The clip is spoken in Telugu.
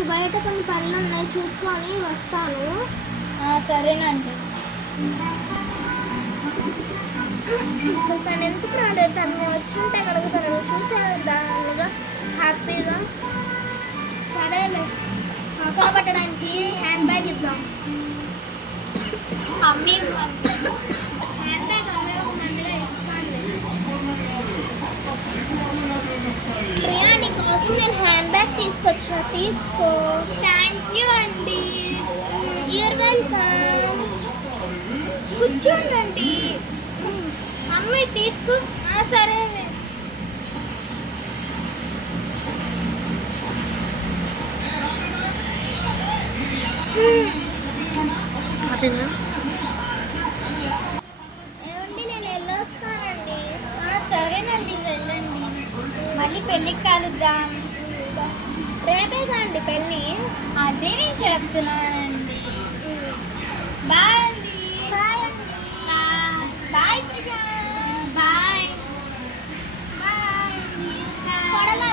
నాకు బయట కొన్ని పనులు ఉన్నాయి, చూసుకొని వస్తాను. సరేనండి. అసలు తను ఎందుకు రాలేదు? తను వచ్చి ఉంటే కనుక తనను చూసేదానిగా హ్యాపీగా. సరేలే, కాకా పట్టడానికి హ్యాండ్ బ్యాగ్ ఇద్దాం. అమ్మి హ్యాండ్ బ్యాగ్ అమ్మే ఒక మందిగా ఇస్తాను. ప్రియా, నీకోసం నేను హ్యాండ్ బ్యాగ్ తీసుకొచ్చిన, తీసుకో. థ్యాంక్ యూ అండి. You're welcome. కూర్చోండి. అమ్మాయి తీసుకో. సరే. ఏమండి, నేను వెళ్ళొస్తానండి. సరేనండి, వెళ్ళండి. మళ్ళీ పెళ్ళికి కలుద్దాం. రేపేగా అండి పెళ్ళి? అదే నేను చెప్తున్నానండి. బాయ్ అండి. బాయ్ అండి. బాయ్ ప్రియా. బాయ్. బాయ్. కొడలా